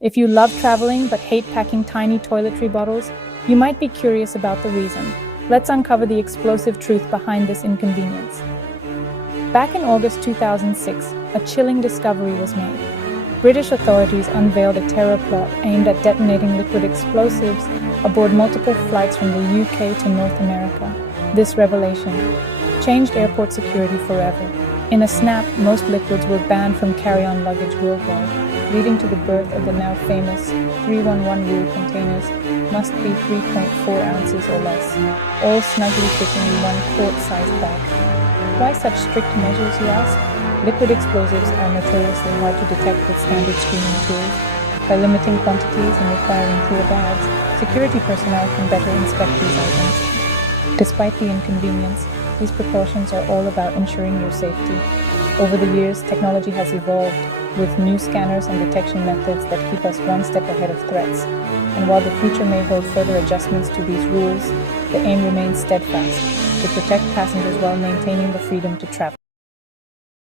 If you love traveling but hate packing tiny toiletry bottles, you might be curious about the reason. Let's uncover the explosive truth behind this inconvenience. Back in August 2006, a chilling discovery was made. British authorities unveiled a terror plot aimed at detonating liquid explosives aboard multiple flights from the UK to North America. This revelation changed airport security forever. In a snap, most liquids were banned from carry-on luggage worldwide, leading to the birth of the now famous 311 rule: containers must be 3.4 ounces or less, all snugly fitting in one quart-sized bag. Why such strict measures, you ask? Liquid explosives are notoriously hard to detect with standard screening tools. By limiting quantities and requiring clear bags, security personnel can better inspect these items. Despite the inconvenience, these precautions are all about ensuring your safety. Over the years, technology has evolved, with new scanners and detection methods that keep us one step ahead of threats. And while the future may hold further adjustments to these rules, the aim remains steadfast: to protect passengers while maintaining the freedom to travel.